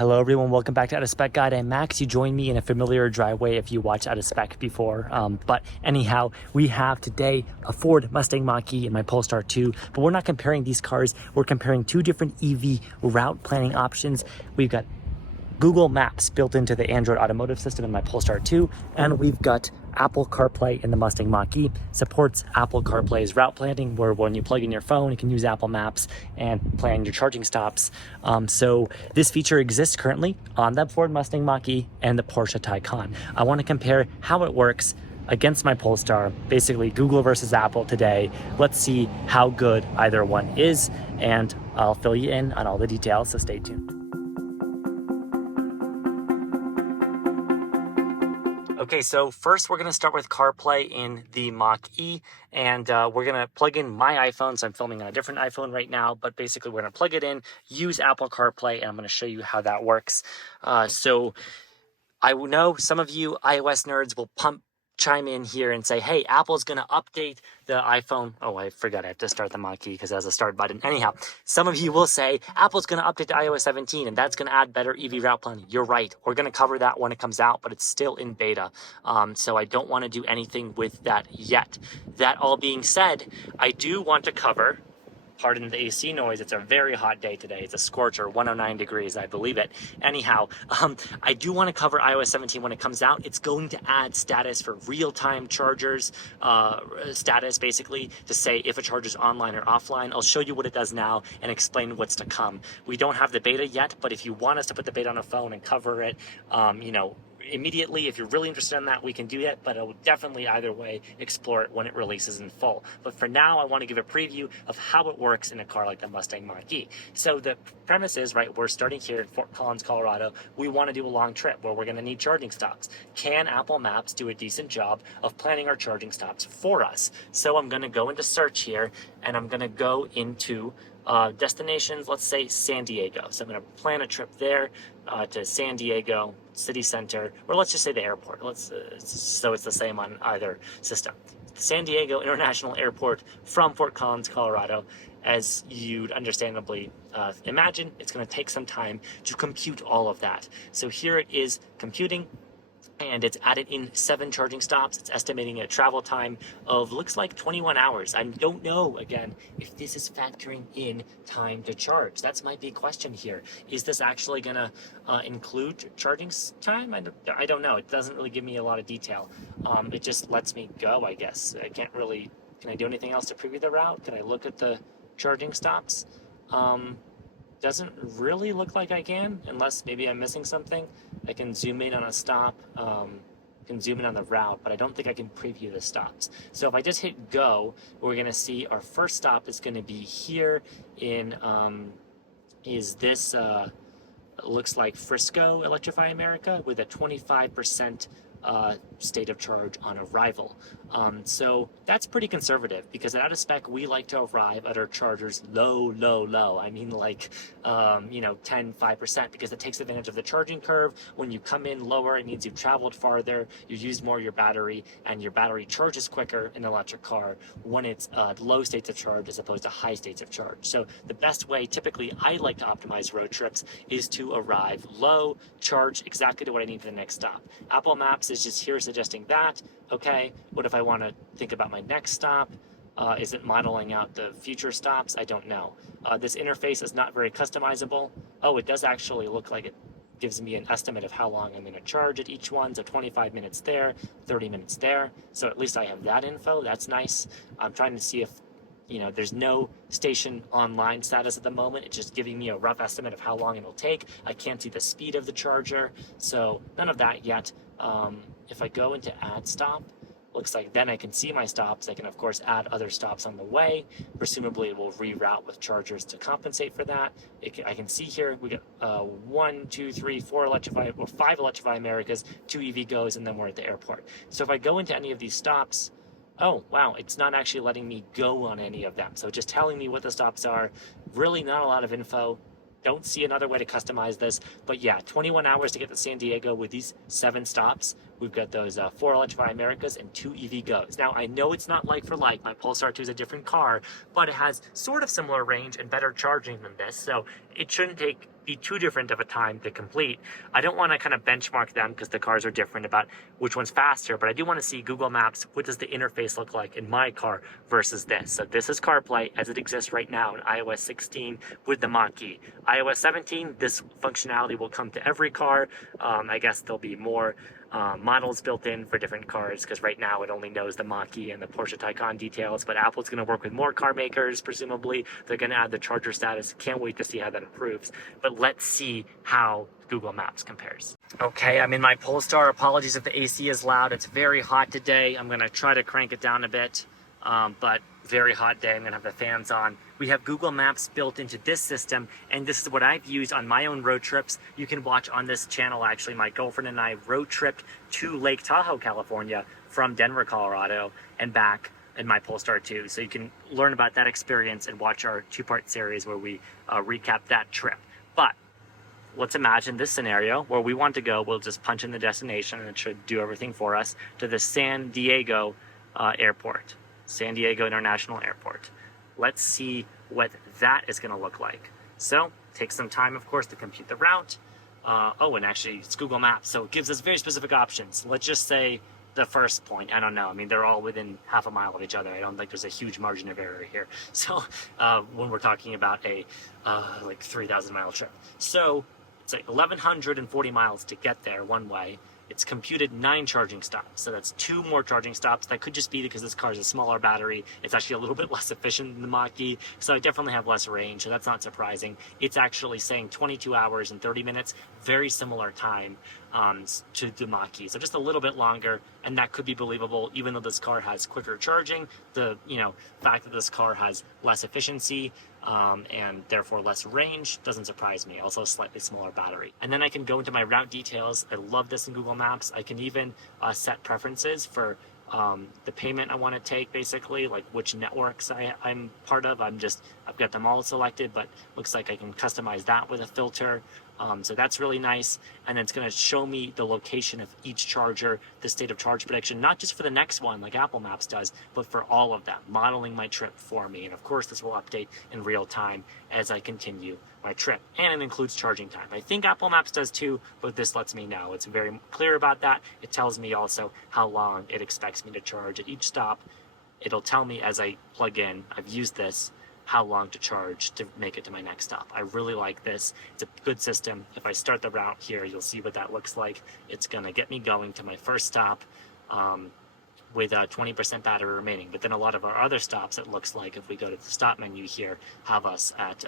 Hello everyone, welcome back to Out of Spec Guide. I'm Max. You joined me in a familiar driveway if you watched Out of Spec before. But anyhow, we have today a Ford Mustang Mach-E and my Polestar 2, but we're not comparing these cars. We're comparing two different EV route planning options. We've got Google Maps built into the Android automotive system in my Polestar 2, and we've got Apple CarPlay in the Mustang Mach-E. Supports Apple CarPlay's route planning, where when you plug in your phone, you can use Apple Maps and plan your charging stops. So this feature exists currently on the Ford Mustang Mach-E and the Porsche Taycan. I want to compare how it works against my Polestar, basically Google versus Apple today. Let's see how good either one is, and I'll fill you in on all the details, so stay tuned. Okay, so first we're going to start with CarPlay in the Mach-E, and we're going to plug in my iPhone. So I'm filming on a different iPhone right now, but basically we're going to plug it in, use Apple CarPlay, and I'm going to show you how that works. So I know some of you iOS nerds will chime in here and say, hey, Apple's going to update the iPhone. Oh, I forgot I have to start the Mach-E because it has a start button. Anyhow, some of you will say Apple's going to update to iOS 17 and that's going to add better EV route planning. You're right. We're going to cover that when it comes out, but it's still in beta. So I don't want to do anything with that yet. That all being said, I do want to cover, pardon the AC noise, it's a very hot day today. It's a scorcher, 109 degrees, I believe it. Anyhow, I do want to cover iOS 17 when it comes out. It's going to add status for real-time chargers, status basically to say if a charger's online or offline. I'll show you what it does now and explain what's to come. We don't have the beta yet, but if you want us to put the beta on a phone and cover it, immediately, if you're really interested in that, we can do that, but I will definitely either way explore it when it releases in full. But for now, I want to give a preview of how it works in a car like the Mustang Mach-E. So the premise is, right, we're starting here in Fort Collins, Colorado. We want to do a long trip where we're going to need charging stops. Can Apple Maps do a decent job of planning our charging stops for us? So I'm going to go into search here, and I'm going to go into destinations, let's say San Diego. So I'm going to plan a trip there to San Diego city center, or let's just say the airport. So it's the same on either system. San Diego International Airport from Fort Collins, Colorado. As you'd understandably imagine, it's going to take some time to compute all of that. So here it is computing, and it's added in 7 charging stops. It's estimating a travel time of, looks like 21 hours. I don't know, again, if this is factoring in time to charge. That's my big question here. Is this actually gonna include charging time? I don't know. It doesn't really give me a lot of detail. It just lets me go, I guess. Can I do anything else to preview the route? Can I look at the charging stops? Doesn't really look like I can, unless maybe I'm missing something. I can zoom in on a stop, can zoom in on the route, but I don't think I can preview the stops. So if I just hit go, we're gonna see our first stop is gonna be here in, looks like Frisco, Electrify America, with a 25% state of charge on arrival. So that's pretty conservative, because at Out of Spec, we like to arrive at our chargers low. I mean, like, 5%, because it takes advantage of the charging curve. When you come in lower, it means you've traveled farther, you use more of your battery, and your battery charges quicker in an electric car when it's low states of charge as opposed to high states of charge. So the best way, typically, I like to optimize road trips is to arrive low, charge exactly to what I need for the next stop. Apple Maps is just here suggesting that. Okay, what if I want to think about my next stop? Is it modeling out the future stops? I don't know. This interface is not very customizable. Oh, it does actually look like it gives me an estimate of how long I'm going to charge at each one. So 25 minutes there, 30 minutes there. So at least I have that info. That's nice. I'm trying to see if, there's no station online status at the moment. It's just giving me a rough estimate of how long it'll take. I can't see the speed of the charger. So none of that yet. If I go into add stop, looks like then I can see my stops. I can, of course, add other stops on the way. Presumably, it will reroute with chargers to compensate for that. I can see here we got 5 Electrify Americas, 2 EV Goes, and then we're at the airport. So if I go into any of these stops, oh, wow, it's not actually letting me go on any of them. So just telling me what the stops are, really not a lot of info. Don't see another way to customize this. But yeah, 21 hours to get to San Diego with these 7 stops. We've got those 4 Electrify Americas and 2 EV Goes. Now, I know it's not like for like. My Polestar 2 is a different car, but it has sort of similar range and better charging than this. So it shouldn't be be too different of a time to complete. I don't want to kind of benchmark them because the cars are different about which one's faster, but I do want to see Google Maps, what does the interface look like in my car versus this. So this is CarPlay as it exists right now in iOS 16 with the Mach-E. iOS 17, this functionality will come to every car. I guess there'll be more models built in for different cars, because right now it only knows the Mach-E and the Porsche Taycan details, but Apple's going to work with more car makers, presumably. They're going to add the charger status. Can't wait to see how that improves. But let's see how Google Maps compares. Okay, I'm in my Polestar. Apologies if the AC is loud. It's very hot today. I'm going to try to crank it down a bit, but very hot day. I'm going to have the fans on. We have Google Maps built into this system, and this is what I've used on my own road trips. You can watch on this channel, actually. My girlfriend and I road tripped to Lake Tahoe, California from Denver, Colorado, and back in my Polestar 2. So you can learn about that experience and watch our two-part series where we recap that trip. But let's imagine this scenario where we want to go. We'll just punch in the destination, and it should do everything for us, to the San Diego airport. San Diego International Airport. Let's see what that is going to look like. So, take some time, of course, to compute the route. And actually, it's Google Maps, so it gives us very specific options. Let's just say the first point. I don't know. I mean, they're all within half a mile of each other. I don't think there's a huge margin of error here. So, when we're talking about a like 3,000-mile trip. So, it's like 1,140 miles to get there one way. It's computed 9 charging stops, so that's 2 more charging stops. That could just be because this car is a smaller battery. It's actually a little bit less efficient than the Mach-E, so I definitely have less range, so that's not surprising. It's actually saying 22 hours and 30 minutes, very similar time to the Mach-E, so just a little bit longer, and that could be believable, even though this car has quicker charging. The fact that this car has less efficiency and therefore less range doesn't surprise me. Also a slightly smaller battery. And then I can go into my route details. I love this in Google Maps. I can even set preferences for the payment I want to take, basically, like which networks I'm part of. I've got them all selected, but looks like I can customize that with a filter. So that's really nice. And it's going to show me the location of each charger, the state of charge prediction, not just for the next one like Apple Maps does, but for all of them, modeling my trip for me. And of course, this will update in real time as I continue my trip. And it includes charging time. I think Apple Maps does too, but this lets me know. It's very clear about that. It tells me also how long it expects me to charge at each stop. It'll tell me as I plug in, I've used this, how long to charge to make it to my next stop. I really like this. It's a good system. If I start the route here, you'll see what that looks like. It's gonna get me going to my first stop with 20% battery remaining. But then a lot of our other stops, it looks like, if we go to the stop menu here, have us at,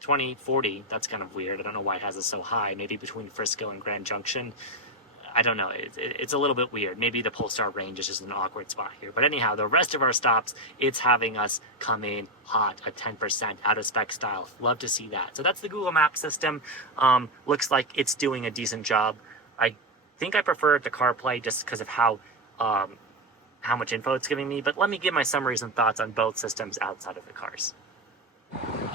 20, 40. That's kind of weird. I don't know why it has it so high. Maybe between Frisco and Grand Junction. I don't know, it's a little bit weird. Maybe the Polestar range is just an awkward spot here. But anyhow, the rest of our stops, it's having us come in hot at 10% out of spec style. Love to see that. So that's the Google Maps system. Looks like it's doing a decent job. I think I prefer it to CarPlay just because of how much info it's giving me. But let me give my summaries and thoughts on both systems outside of the cars.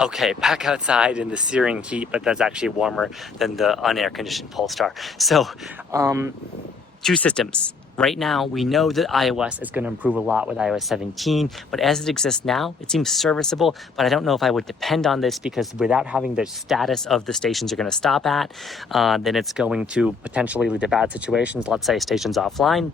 Okay, back outside in the searing heat, but that's actually warmer than the unair-conditioned Polestar. So, 2 systems. Right now, we know that iOS is going to improve a lot with iOS 17, but as it exists now, it seems serviceable, but I don't know if I would depend on this, because without having the status of the stations you're going to stop at, then it's going to potentially lead to bad situations. Let's say station's offline.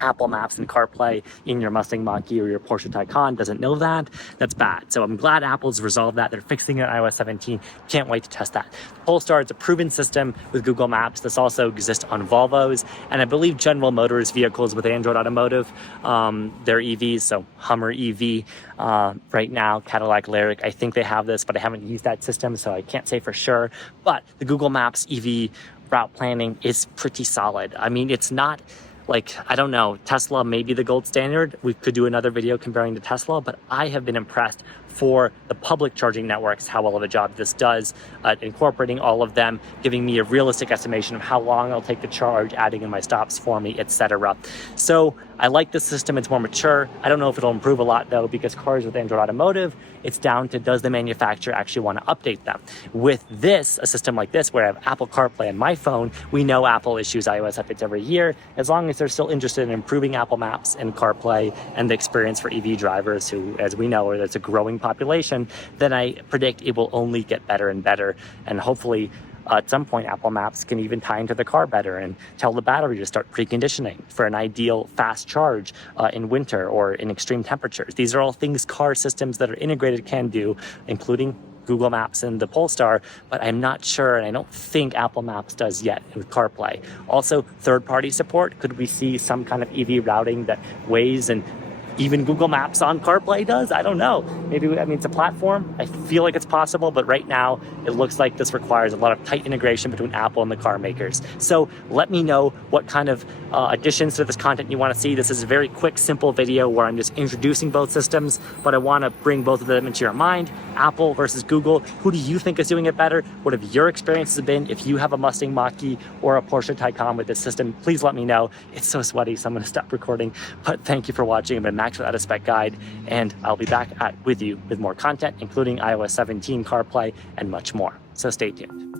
Apple Maps and CarPlay in your Mustang Mach-E or your Porsche Taycan doesn't know that. That's bad. So I'm glad Apple's resolved that. They're fixing it in iOS 17. Can't wait to test that. Polestar is a proven system with Google Maps. This also exists on Volvos, and I believe General Motors vehicles with Android Automotive, their EVs, so Hummer EV right now, Cadillac Lyriq, I think they have this, but I haven't used that system, so I can't say for sure. But the Google Maps EV route planning is pretty solid. I mean, it's not like, I don't know, Tesla may be the gold standard. We could do another video comparing to Tesla, but I have been impressed for the public charging networks, how well of a job this does, incorporating all of them, giving me a realistic estimation of how long it'll take to charge, adding in my stops for me, etc. So I like this system. It's more mature. I don't know if it'll improve a lot though, because cars with Android Automotive, it's down to, does the manufacturer actually want to update them? With this, a system like this, where I have Apple CarPlay on my phone, we know Apple issues iOS updates every year. As long as they're still interested in improving Apple Maps and CarPlay and the experience for EV drivers, who, as we know, that's a growing population, then I predict it will only get better and better. And hopefully, at some point, Apple Maps can even tie into the car better and tell the battery to start preconditioning for an ideal fast charge in winter or in extreme temperatures. These are all things car systems that are integrated can do, including Google Maps and the Polestar, but I'm not sure, and I don't think Apple Maps does yet with CarPlay. Also, third-party support. Could we see some kind of EV routing that Waze and even Google Maps on CarPlay does? I don't know. Maybe, I mean, it's a platform. I feel like it's possible, but right now it looks like this requires a lot of tight integration between Apple and the car makers. So let me know what kind of additions to this content you want to see. This is a very quick, simple video where I'm just introducing both systems, but I want to bring both of them into your mind. Apple versus Google. Who do you think is doing it better? What have your experiences been? If you have a Mustang Mach-E or a Porsche Taycan with this system, please let me know. It's so sweaty, so I'm going to stop recording. But thank you for watching. I've been Max with Out of Spec Guide, and I'll be back with you with more content, including iOS 17, CarPlay, and much more. So stay tuned.